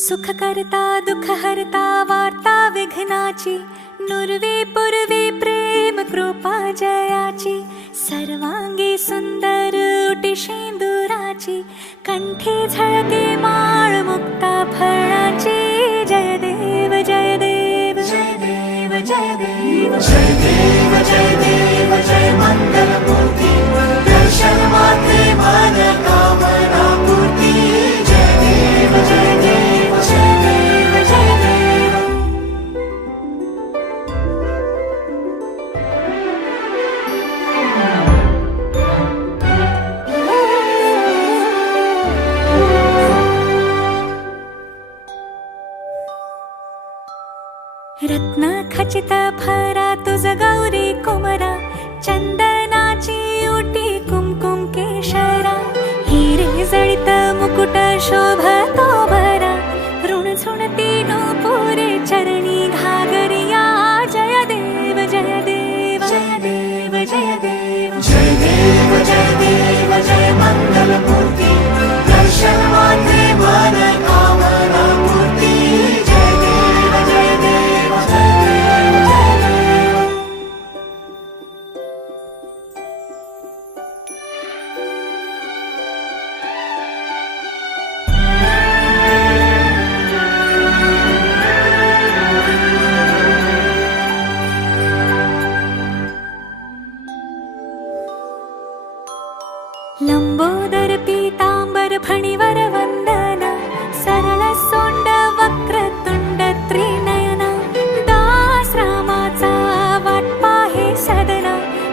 सुख करता दुःख हरता वार्ता विघ्नाची, नुरवी पूर्वी प्रेम कृपा जयाची, सर्वांगी सुंदर उटी शेंदुराची, कंठी झळके माळ मुक्ता फळाची. जय देव जय देव जय देव जय देव जय देव जय देव जय मंगल मूर्ती, दर्शन मात्रे मन कामना पूर्ती. जय देव जय देव जय देव जय देव. रत्न खचित भरा तुझ गौरी कुमरा, चंदनाची ओटी कुमकुम केशरा, हिरे जळित मुकुट शोभतो भरा, ऋण झुणती नूपुरे चरणी घागरिया. जय देव जय देव जय देव जय देव जय देव जय देव जय मंगल मूर्ती, दर्शन मात्रे मन कामना पूर्ती. जय देव जय देव जय देव जय देव. लंबोदर पीतांबर फणी